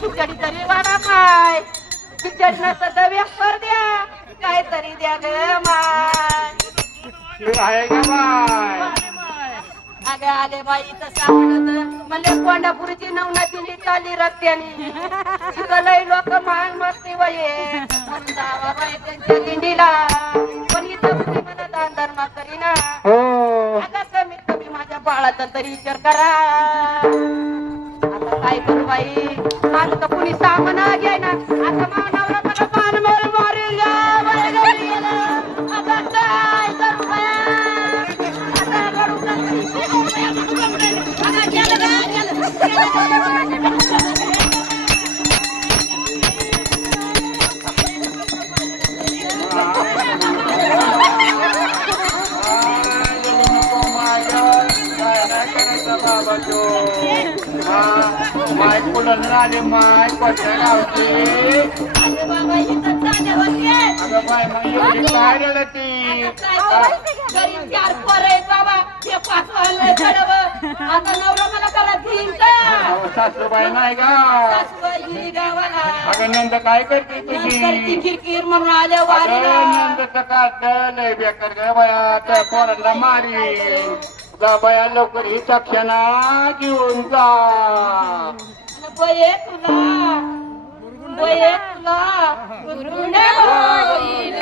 खिचडी तरी वाढा माय, खिचडी नसतं तर वेपर द्या, काहीतरी द्या ग माय. आहे का बाय? अगं आले बाई तसं आवडत म्हणले कोंडापुरीची नवनाथीने चालली रस्त्याने, तिथं लई लोक मान मस्ती वये म्हणून जावा बाई त्यांच्या दिंडीला, पण इथं म्हणजे मला दान धर्म करीना. हो अगं कमीत कमी माझ्या बाळाचा तरी विचार करा. आता काय करू बाई, माझं तर कुणी सामान घ्याय ना, आता मानवला मला मान मारून मारेल ग बाई घरी गेलं. आता काय करू बाया? आता रडू माय कुलन आले माय कोणत्या गावची? अगं बाय मग एवढी काय रडती? गरीब चार पोर आहेत बाबा, ते पाच वाजले चढव. आता नवरा मला घरात घेईन का? अहो, सासूबाई नाही का? सासूबाई गेली गावाला. अगं नंद काय करते करती तुझी? किरकिर म्हणून आल्या वारीला. नंदचं काढ लय बेकार ग बया, त्या पोरांना मारी जा बया, लवकर ही तक्षणा घेऊन जा. बये तुला, बये तुला, गुरुंडे होईल.